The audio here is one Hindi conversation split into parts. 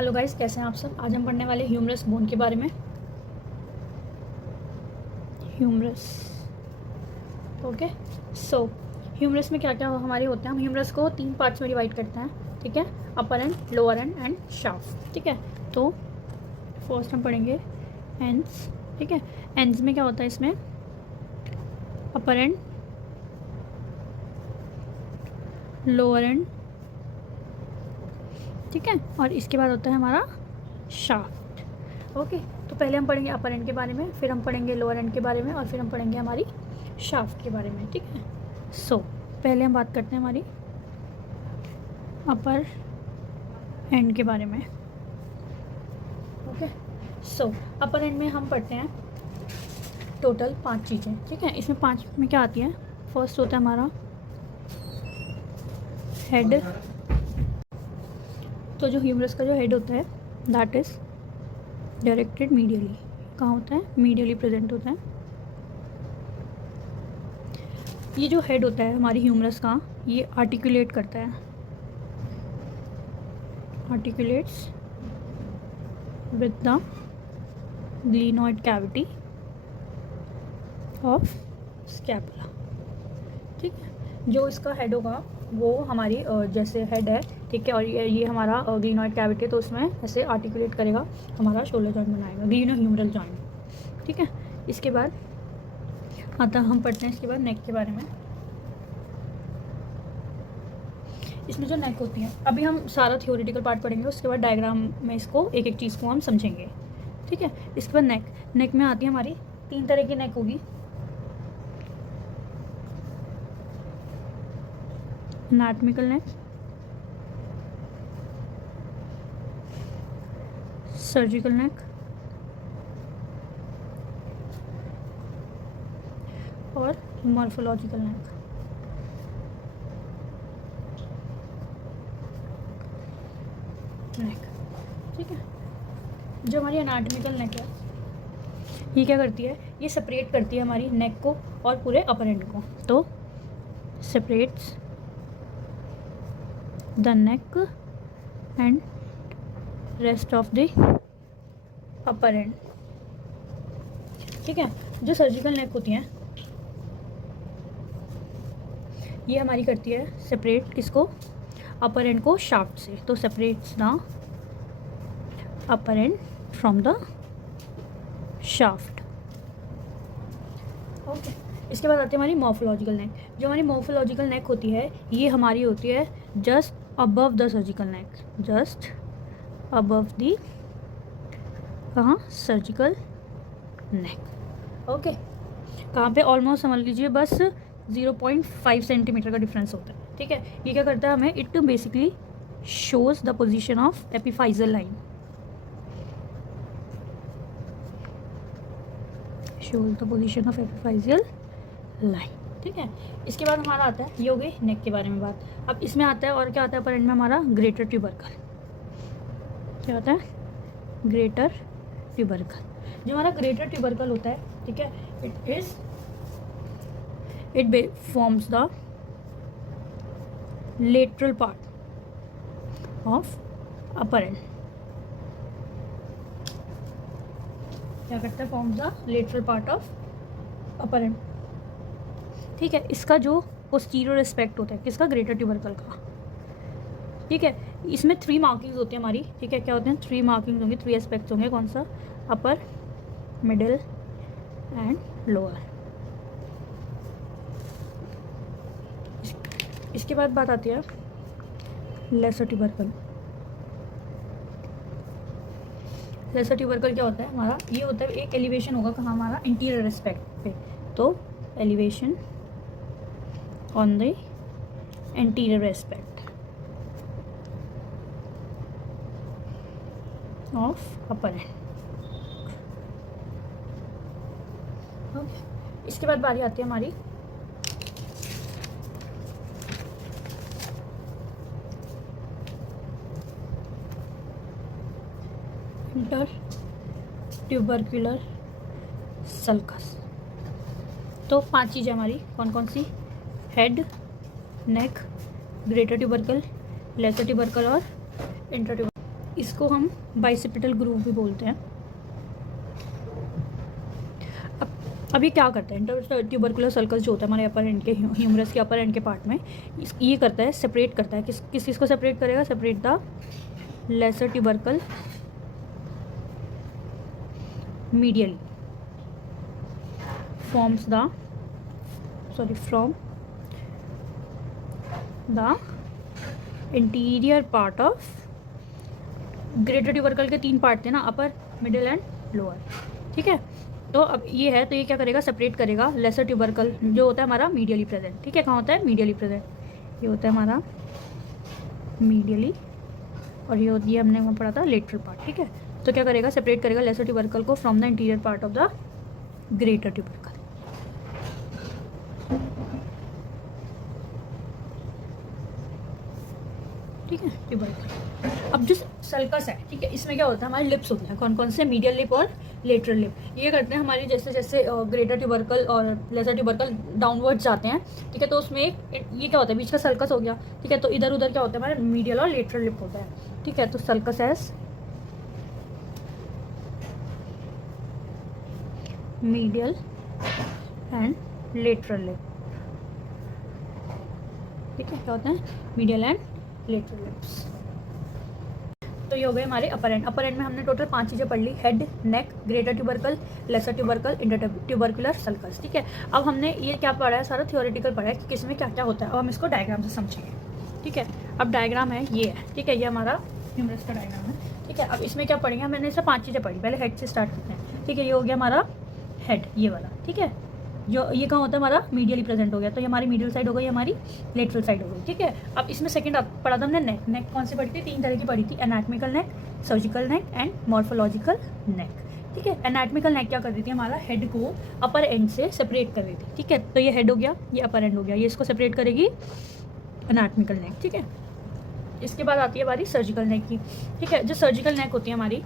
हेलो गाइस, कैसे हैं आप सब। आज हम पढ़ने वाले ह्यूमरस बोन के बारे में। Humerus, okay. सो ह्यूमरस में क्या क्या हमारे होते हैं। हम ह्यूमरस को 3 पार्ट्स में डिवाइड करते हैं, ठीक है। अपर एंड, लोअर एंड शाफ्ट, ठीक है। तो फर्स्ट हम पढ़ेंगे एंड्स, ठीक है। एंड्स में क्या होता है, इसमें अपर एंड, लोअर एंड, ठीक है। और इसके बाद होता है हमारा शाफ्ट, ओके। तो पहले हम पढ़ेंगे अपर एंड के बारे में, फिर हम पढ़ेंगे लोअर एंड के बारे में, और फिर हम पढ़ेंगे हमारी शाफ्ट के बारे में, ठीक है। सो पहले हम बात करते हैं हमारी अपर एंड के बारे में, ओके। सो अपर एंड में हम पढ़ते हैं टोटल 5 चीज़ें, ठीक है। इसमें 5 में क्या आती है। फर्स्ट होता है हमारा हेड। तो जो ह्यूमरस का जो हेड होता है दैट इज़ डायरेक्टेड मीडियली। कहाँ होता है, मीडियली प्रेजेंट होता है। ये जो हेड होता है हमारी ह्यूमरस का, ये आर्टिकुलेट करता है, articulates with the glenoid cavity of scapula, ठीक है। जो इसका हेड होगा वो हमारी जैसे हेड है, ठीक है, और ये हमारा ग्लिनॉइड कैविटी है, तो उसमें ऐसे आर्टिकुलेट करेगा, हमारा शोल्डर जॉइंट बनाएगा, ग्लिनो ह्यूमरल जॉइंट, ठीक है। इसके बाद आता हम पढ़ते हैं इसके बाद नेक के बारे में। इसमें जो नेक होती है, अभी हम सारा थियोरेटिकल पार्ट पढ़ेंगे, उसके बाद डायग्राम में इसको एक एक चीज़ को हम समझेंगे, ठीक है। इसके बाद नेक में आती है हमारी 3 तरह की नेक होगी। एनाटॉमिकल नेक, सर्जिकल नेक और मॉर्फोलॉजिकल नेक, ठीक है। जो हमारी एनाटॉमिकल नेक है, ये क्या करती है, ये सेपरेट करती है हमारी नेक को और पूरे अपर एंड को। तो separates the neck and rest of the upper and, ठीक है। जो सर्जिकल नेक होती हैं, ये हमारी करती है सेपरेट किसको, अपर एंड को शाफ्ट से। तो separates the upper and from the shaft, okay. इसके बाद आती है हमारी मॉर्फोलॉजिकल नेक। जो हमारी मॉर्फोलॉजिकल नेक होती है, ये हमारी होती है just above the surgical neck, just above दी कहाँ, सर्जिकल नेक, ओके। कहाँ पे, ऑलमोस्ट समझ लीजिए बस 0.5 सेंटीमीटर का डिफरेंस होता है, ठीक है। ये क्या करता है हमें, it basically shows the position of epiphyseal line, shows the position of epiphyseal line, ठीक है। इसके बाद हमारा आता है, ये हो गई नेक के बारे में बात। अब इसमें आता है और क्या आता है अपर एंड में हमारा ग्रेटर ट्यूबरकल। क्या होता है, ग्रेटर ट्यूबरकल। जो हमारा ग्रेटर ट्यूबरकल होता है, ठीक है, it forms the lateral part of upper and. क्या करता है, forms the lateral part of upper and, ठीक है। इसका जो पोस्टीरियर एस्पेक्ट होता है किसका, ग्रेटर ट्यूबरकल का, ठीक है। इसमें 3 मार्किंग्स होती हैं हमारी, ठीक है। क्या होते हैं, 3 मार्किंग्स होंगे, 3 एस्पेक्ट्स होंगे। कौन सा, अपर, मिडिल एंड लोअर। इसके बाद बात आती है लेसर ट्यूबरकल। लेसर ट्यूबरकल क्या होता है हमारा, ये होता है एक एलिवेशन होगा कहाँ, हमारा इंटीरियर एस्पेक्ट पे। तो elevation on the interior aspect of upper and, okay. इसके बाद बारी आती है हमारी इंटर ट्यूबरकुलर सल्कस। तो 5 चीज़ें हमारी कौन कौन सी, head, neck, greater tubercle, lesser tubercle और इंटर ट्यूबरकल। इसको हम बाइसेप्टल ग्रूव भी बोलते हैं। अब ये क्या करता है, इंटर ट्यूबरकुलर सर्कस जो होता है हमारे अपर एंड के ह्यूमरस के अपर एंड के पार्ट में, ये करता है सेपरेट करता है, किस चीज़ को सेपरेट करेगा, separate the lesser tubercle medially from the interior part of greater tubercle के 3 पार्ट थे ना, अपर मिडिल एंड लोअर, ठीक है। तो अब ये है, तो ये क्या करेगा, सेपरेट करेगा लेसर ट्यूबरकल जो होता है हमारा मीडियली प्रेजेंट, ठीक है। कहाँ होता है, मीडियली प्रेजेंट, ये होता है हमारा मीडियली, और ये होती है, हमने वहाँ पढ़ा था लेटरल पार्ट, ठीक है। तो क्या करेगा, सेपरेट करेगा लेसर ट्यूबरकल को from the interior part of the greater tubercle, ठीक है, ट्यूबरकल। अब जो सल्कस है, ठीक है, इसमें क्या होता है, हमारे लिप्स होते हैं, कौन कौन से, मीडियल लिप और लेटरल लिप। ये करते हैं हमारी, जैसे जैसे ग्रेटर ट्यूबरकल और लेसर ट्यूबरकल डाउनवर्ड्स जाते हैं, ठीक है, तो उसमें ये क्या होता है, बीच का सल्कस हो गया, ठीक है। तो इधर उधर क्या होता है, हमारा मीडियल और लेटरल लिप होता है, ठीक है। तो sulcus as medial and lateral lip, ठीक है, क्या होते हैं, मीडियल एंड लेटरल लिप्स। तो ये हो गए हमारे अपर एंड। अपर एंड में हमने टोटल 5 चीज़ें पढ़ ली, head, neck, greater tubercle, lesser tubercle, intertubercular sulcus, ठीक है। अब हमने ये क्या पढ़ा है, सारा थियोरेटिकल पढ़ा है कि किसमें क्या क्या होता है। अब हम इसको डायग्राम से समझेंगे, ठीक है। अब डायग्राम है, ये है, ठीक है, ये हमारा ह्यूमरस का डायग्राम है, ठीक है। अब इसमें क्या पढ़ेंगे, मैंने इससे 5 चीज़ें पढ़ी, पहले हेड से स्टार्ट करते हैं, ठीक है। ये हो गया हमारा हेड, ये वाला, ठीक है, जो ये कहाँ होता है, हमारा मीडियली प्रेजेंट हो गया, तो ये हमारी मीडियल साइड हो गई, हमारी लेटरल साइड हो गई, ठीक है। अब इसमें सेकंड पढ़ा था हमने नेक। नेक कौन सी पढ़ी थी, 3 तरह की पढ़ी थी, anatomical neck, surgical neck and morphological neck, ठीक है। एनाटॉमिकल नेक क्या कर रही थी, हमारा हेड को अपर एंड से सेपरेट कर रही थी, ठीक है। तो ये हेड हो गया, ये अपर एंड हो गया, ये इसको सेपरेट करेगी एनाटॉमिकल नेक, ठीक है। इसके बाद आती है हमारी सर्जिकल नेक की, ठीक है। जो सर्जिकल नेक होती है हमारी,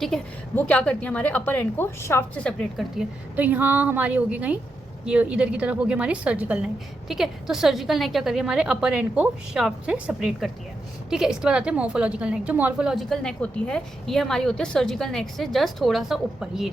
ठीक है, वो क्या करती है, हमारे अपर एंड को शाफ्ट से सेपरेट करती है। तो यहाँ हमारी होगी कहीं, ये इधर की तरफ होगी हमारी सर्जिकल नेक, ठीक है। तो सर्जिकल नेक क्या कर रही है, हमारे अपर एंड को शाफ्ट से सेपरेट करती है, ठीक है। इसके बाद आते हैं मॉर्फोलॉजिकल नेक। जो मॉर्फोलॉजिकल नेक होती है, ये हमारी होती है सर्जिकल नेक से जस्ट थोड़ा सा ऊपर, ये,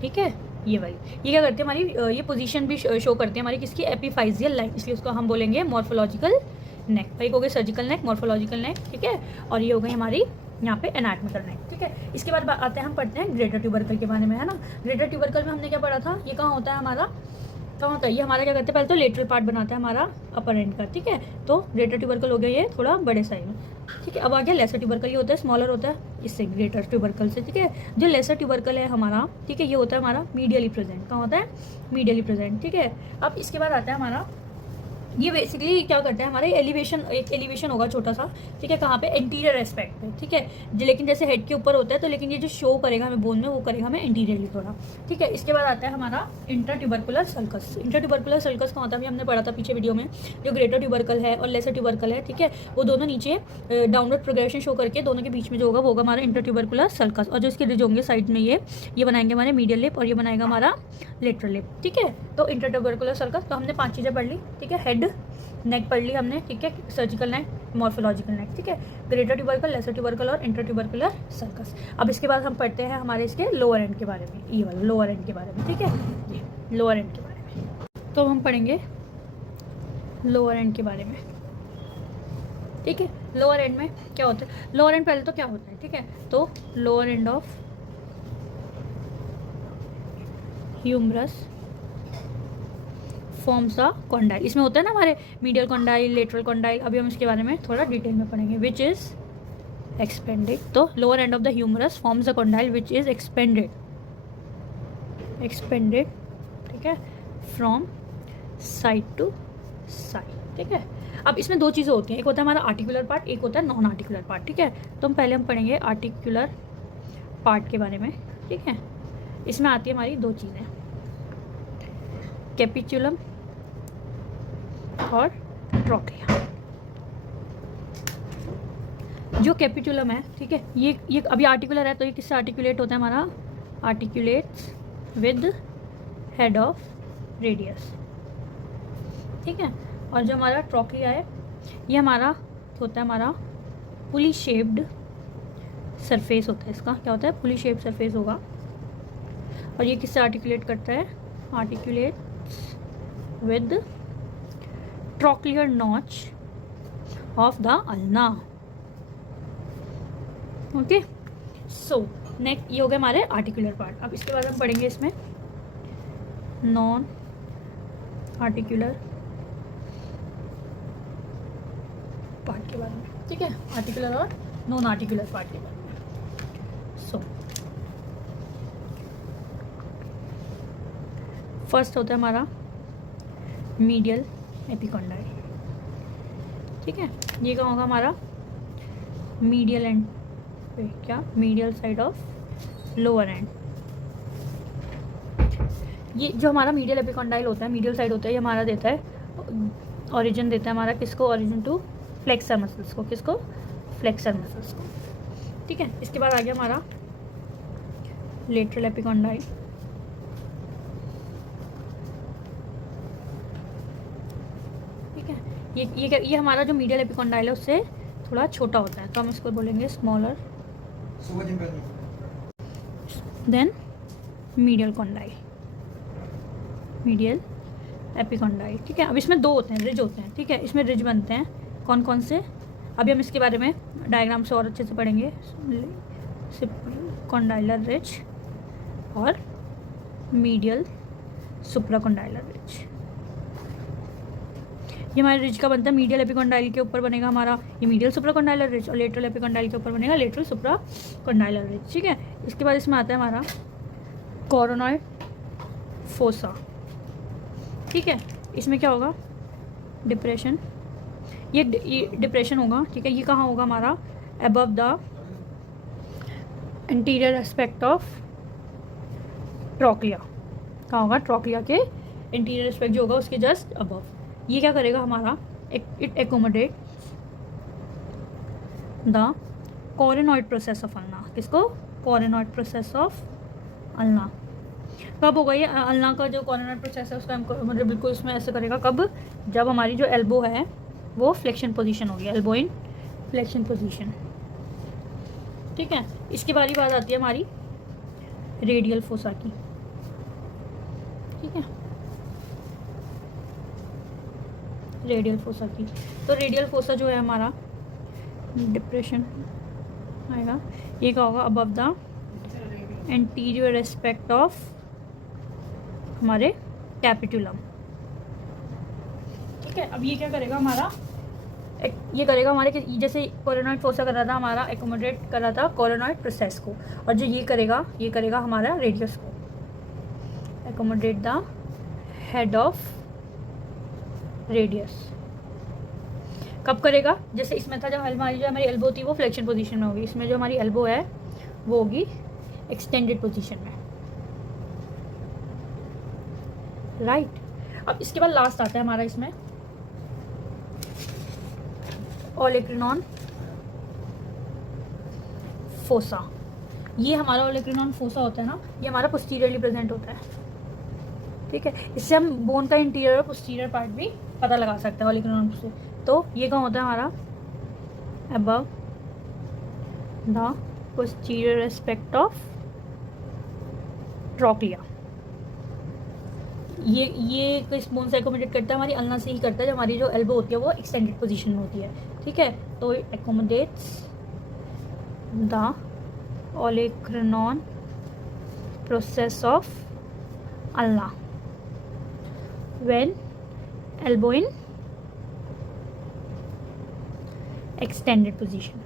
ठीक है, ये वाली। ये क्या करती है हमारी, ये पोजीशन भी शो करती है हमारी किसकी, एपिफाइजियल लाइन, इसलिए उसको हम बोलेंगे मॉर्फोलॉजिकल नेक। एक हो गई सर्जिकल नेक, मॉर्फोलॉजिकल नेक, ठीक है, और ये हो गई हमारी यहाँ पे एनाटॉमिकल नेक, ठीक है। इसके बाद आते हैं, हम पढ़ते हैं ग्रेटर ट्यूबरकल के बारे में, है ना। ग्रेटर ट्यूबरकल में हमने क्या पढ़ा था, ये कहाँ होता है हमारा, कहाँ होता है, ये हमारा क्या करते हैं, पहले तो लेटरल पार्ट बनाता है हमारा अपर एंड का, ठीक है। तो ग्रेटर ट्यूबरकल हो गया ये थोड़ा बड़े साइज में, ठीक है। अब आ गया लेसर ट्यूबरकल, ये होता है स्मॉलर होता है इससे, ग्रेटर ट्यूबरकल से, ठीक है। जो लेसर ट्यूबरकल है हमारा, ठीक है, ये होता है हमारा मीडियली प्रेजेंट, कहाँ होता है, मीडियली प्रेजेंट, ठीक है। अब इसके बाद आता है हमारा, ये बेसिकली क्या करता है, हमारे एलिवेशन, एक एलिवेशन होगा छोटा सा, ठीक है, कहाँ पे, इंटीरियर एस्पेक्ट पे, ठीक है। लेकिन जैसे हेड के ऊपर होता है, तो लेकिन ये जो शो करेगा हमें बोन में, वो करेगा हमें इंटीरियरली थोड़ा, ठीक है। इसके बाद आता है हमारा inter tubercular circus. Inter tubercular circus का होता है, हमने पढ़ा था पीछे वीडियो में, जो ग्रेटर ट्यूबरकल है और लेसर ट्यूबरकल है, ठीक है, वो दोनों नीचे डाउनवर्ड प्रोग्रेशन शो करके दोनों के बीच में जो होगा वो होगा हमारा इंटर ट्यूबरकुलर सर्कस। और जो इसके रिज होंगे साइड में, ये बनाएंगे हमारे मीडियल लिप, और ये बनाएगा हमारा लेटरल लिप, ठीक है। तो इंटर ट्यूबरकुलर सर्कस, तो हमने 5 चीज़ें पढ़ ली, ठीक है। हेड, नेक पढ़ ली हमने, ठीक है, सर्जिकल नेक, मॉर्फोलॉजिकल नेक, ठीक है, ग्रेटर ट्यूबरकल, लेसर ट्यूबरकल और इंटर ट्यूबरकुलर सर्कस। अब इसके बाद हम पढ़ते हैं हमारे इसके लोअर एंड के बारे में, ये वाला लोअर एंड के बारे में, ठीक है, ये लोअर एंड के बारे में। तो हम पढ़ेंगे लोअर एंड के बारे में, ठीक है। लोअर एंड में क्या होता है, लोअर एंड पहले तो क्या होता है, ठीक है। तो lower end of humerus forms the condyle. इसमें होता है ना हमारे मीडियल कॉन्डाइल, लेटरल कॉन्डाइल, अभी हम इसके बारे में थोड़ा डिटेल में पढ़ेंगे, विच इज एक्सपेंडेड। तो lower end of the humerus forms the condyle which is expanded, ठीक है, फ्रॉम साइड टू साइड, ठीक है। अब इसमें 2 चीज़ें होती हैं, एक होता है हमारा आर्टिकुलर पार्ट, एक होता है नॉन आर्टिकुलर पार्ट, ठीक है। तो हम पहले पढ़ेंगे आर्टिकुलर पार्ट के बारे में, ठीक है। इसमें आती है हमारी 2 चीज़ें, कैपिचुलम और ट्रोक्लिया। जो कैपिचुलम है, ठीक है, ये अभी आर्टिकुलर है, तो ये किससे आर्टिकुलेट होता है, हमारा articulates with head of radius, ठीक है। और जो हमारा ट्रोक्लिया है, ये हमारा होता है हमारा पुली शेप्ड सरफेस होता है इसका, क्या होता है, पुली शेप सरफेस होगा। और ये किससे आर्टिकुलेट करता है, articulates with trochlear notch of the ulna. Okay, so next ये हो गया हमारे आर्टिकुलर पार्ट। अब इसके बाद हम पढ़ेंगे इसमें नॉन आर्टिकुलर पार्ट के बारे में, ठीक है, आर्टिकुलर और नॉन आर्टिकुलर पार्ट के बारे में। सो फर्स्ट होता है हमारा मीडियल एपिकॉन्डाइल, ठीक है, ये कहाँ होगा हमारा मीडियल एंड पे, क्या, medial side of lower and. ये जो हमारा मीडियल एपिकॉन्डाइल होता है, मीडियल साइड होता है, ये हमारा देता है ओरिजिन, देता है हमारा किसको, ओरिजिन टू फ्लेक्सर मसल्स को, किसको, फ्लेक्सर मसल्स को, ठीक है। इसके बाद आ गया हमारा लेटरल एपिकॉन्डाइल, ठीक है। ये हमारा जो मीडियल एपिकॉन्डाइल है उससे थोड़ा छोटा होता है, तो हम इसको बोलेंगे smaller than medial condyle, medial epicondyle, ठीक है। अब इसमें दो होते हैं, रिज होते हैं, ठीक है, इसमें रिज बनते हैं कौन कौन से, अभी हम इसके बारे में डायग्राम से और अच्छे से पढ़ेंगे। कॉन्डाइलर रिज और मीडियल सुप्राकॉन्डाइलर रिज, ये हमारे रिज का बनता है, मीडियल एपिकॉन्डाइल के ऊपर बनेगा हमारा ये मीडियल सुप्राकॉन्डाइलर रिज, और लेटरल एपिकॉन्डाइल के ऊपर बनेगा लेटरल सुप्राकॉन्डाइलर रिज, ठीक है। इसके बाद इसमें आता है हमारा कोरोनॉइड फोसा, ठीक है। इसमें क्या होगा, डिप्रेशन, ये डिप्रेशन होगा, ठीक है। ये कहाँ होगा हमारा, above the interior aspect of trochlea, कहाँ होगा, ट्रॉक्लिया के इंटीरियर एस्पेक्ट जो होगा उसके जस्ट अबव। ये क्या करेगा हमारा, it accommodate the coronoid process of ulna, किसको, कोरोनॉइड प्रोसेस ऑफ अल्ना। कब होगा ये अल्ना का जो कोरोनॉइड प्रोसेस है उसका मतलब बिल्कुल इसमें ऐसे करेगा, कब, जब हमारी जो एल्बो है वो फ्लेक्शन पोजीशन होगी, एल्बो इन फ्लेक्शन पोजीशन, ठीक है। इसके बारी बात आती है हमारी रेडियल फोसा की, ठीक है, रेडियल फोसा की। तो रेडियल फोसा जो है हमारा डिप्रेशन आएगा, ये क्या होगा, above the anterior aspect of हमारे कैपिटुलम, ठीक है। अब ये क्या करेगा हमारा, ये करेगा हमारे जैसे कोरोनॉइड फोसा कर रहा था हमारा, एकोमोडेट कर रहा था कोरोनॉइड प्रोसेस को, और जो ये करेगा हमारा रेडियस को, accommodate the head of radius. कब करेगा, जैसे इसमें था जब हमारी जो हमारी एल्बो थी वो फ्लेक्शन पोजीशन में होगी, इसमें जो हमारी एल्बो है वो होगी एक्सटेंडेड पोजीशन में, राइट। अब इसके बाद लास्ट आता है हमारा इसमें ओलेक्रिनॉन फोसा। ये हमारा ओलेक्रिनॉन फोसा होता है ना, ये हमारा पोस्टीरियरली प्रेजेंट होता है, ठीक है। इससे हम बोन का इंटीरियर और पोस्टीरियर पार्ट भी पता लगा सकते हैं ओलेक्रिनॉन से। तो ये कहाँ होता है हमारा, above the posterior aspect of trochlea. ये किस बोन से एकोमोडेट करता है, हमारी अल्ना से ही करता है, जब हमारी जो एल्बो होती है वो एक्सटेंडेड पोजीशन में होती है, ठीक है। तो accommodates the olecranon process of ulna when elbow in extended position,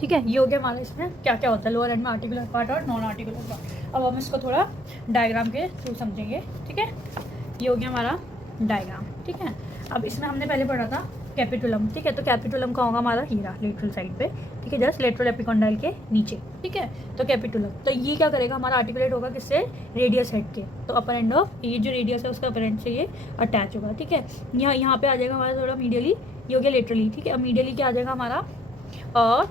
ठीक है। ये हो गया हमारा इसमें क्या क्या होता है लोअर एंड में आर्टिकुलर पार्ट और नॉन आर्टिकुलर पार्ट। अब हम इसको थोड़ा डायग्राम के थ्रू समझेंगे, ठीक है। ये हो गया हमारा डायग्राम, ठीक है। अब इसमें हमने पहले पढ़ा था कैपिटुलम, ठीक है। तो कैपिटुलम का होगा हमारा हीरा लेटरल साइड पे, ठीक है, जस्ट लेटरल एपिकॉन्डाइल के नीचे, ठीक है। तो कैपिटुलम, तो ये क्या करेगा हमारा, आर्टिकुलेट होगा किससे, रेडियस हेड के, तो अपर एंड ऑफ ये जो रेडियस है उसका अपर एंड से ये अटैच होगा, ठीक है। यहाँ पे आ जाएगा हमारा थोड़ा मीडियली, ये हो गया लेटरली, ठीक है। अब मीडियली क्या आ जाएगा हमारा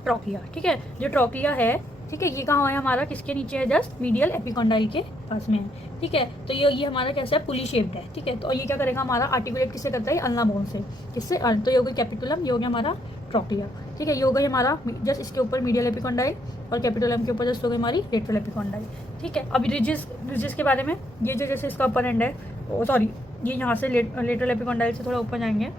ट्रॉक्लिया, ठीक है। जो ट्रॉक्लिया है ठीक है। ये कहाँ है हमारा, किसके नीचे है, जस्ट मीडियल एपिकॉन्डाइल के पास में है। ठीक है, तो ये हमारा कैसा है, पुली शेप्ड है। ठीक है, तो ये क्या करेगा हमारा, आर्टिकुलेट किससे करता है, अल्ना बोन से, किससे, तो ये हो गया कैपिटुलम, ये हो गया हमारा ट्रॉक्लिया। ठीक है, ये हो गई हमारा जस्ट इसके ऊपर मीडियल एपिकॉन्डाइल और कैपिटुलम के ऊपर जस्ट हो गई हमारी लेटरल एपिकॉन्डाइल। ठीक है, अभी रिजिस के बारे में, ये जो जैसे इसका अपर एंड है, सॉरी ये यहाँ से लेटरल एपिकॉन्डाइल से थोड़ा ऊपर जाएंगे,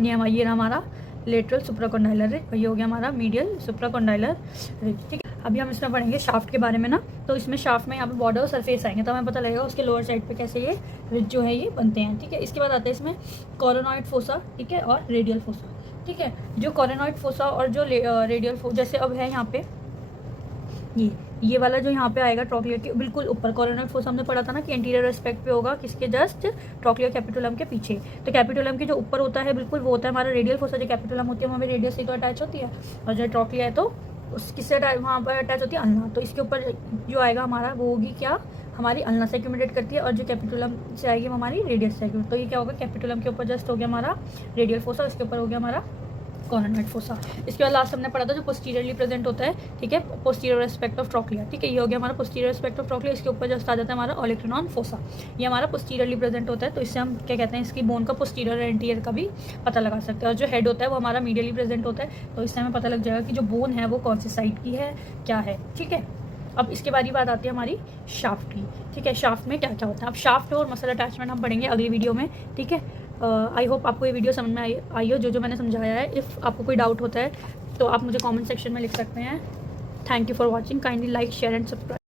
ये हमारा लेटरल सुप्राकॉन्डाइलर रिज और ये हो गया हमारा मीडियल सुप्राकॉन्डाइलर रिज। ठीक है, अभी हम इसमें पढ़ेंगे शाफ्ट के बारे में ना, तो इसमें शाफ्ट में यहाँ पे बॉर्डर और सरफेस आएंगे, तो हमें पता लगेगा उसके लोअर साइड पे कैसे ये रिज जो है ये बनते हैं। ठीक है, इसके बाद आते हैं इसमें कोरोनॉइड फोसा, ठीक है, और रेडियल फोसा। ठीक है, जो कोरोनॉइड फोसा और जो रेडियल फोसा, जैसे अब है यहाँ पे ये वाला जो यहाँ पे आएगा ट्रॉक्लिया के बिल्कुल ऊपर, कोरोनॉइड फोसा हमने पढ़ा था ना कि एंटीरियर एस्पेक्ट पे होगा, किसके जस्ट ट्रॉक्लिया कैपिटुलम के पीछे। तो कैपिटुलम के जो ऊपर होता है बिल्कुल वो होता है हमारा रेडियल फोसा, जो कैपिटुलम होती है वो हमें रेडियस से तो अटैच होती है, और जो ट्रॉक्लिया है तो उस किससे वहाँ पर अटैच होती है, अल्ना। तो इसके ऊपर जो आएगा हमारा वो होगी क्या, हमारी अल्ना से एक्यूमुलेट करती है, और जो कैपिटुलम से आएगी वो हमारी रेडियस से आएगी। तो ये क्या होगा, कैपिटुलम के ऊपर जस्ट हो गया हमारा रेडियल फोसा, इसके ऊपर हो गया हमारा कोरोनॉइड फोसा। इसके बाद लास्ट हमने पढ़ा था जो पोस्टीरियरली प्रेजेंट होता है, ठीक है, पोस्टीरियर एस्पेक्ट ऑफ ट्रॉक्लिया। ठीक है, ये हो गया हमारा पोस्टीरियर एस्पेक्ट ऑफ ट्रॉक्लिया, इसके ऊपर जस्ट आ जाता है हमारा ओलेक्ट्रोनॉन फोसा, ये हमारा पोस्टीरियरली प्रेजेंट होता है। तो इससे हम क्या कहते हैं, इसकी बोन का पोस्टीरियर और एंटीरियर का भी पता लगा सकते हैं। और जो हेड होता है वो हमारा मीडियली प्रेजेंट होता है, तो इससे हमें पता लग जाएगा कि जो बोन है वो कौन सी साइड की है, क्या है। ठीक है, अब इसके बारे बात आती है हमारी शाफ्ट की। ठीक है, शाफ्ट में क्या क्या होता है, अब शाफ्ट और मसल अटैचमेंट हम पढ़ेंगे अगली वीडियो में। ठीक है, आई होप आपको ये वीडियो समझ में आई हो, जो मैंने समझाया है। इफ़ आपको कोई डाउट होता है तो आप मुझे कमेंट सेक्शन में लिख सकते हैं। Thank you for watching, kindly like share and subscribe.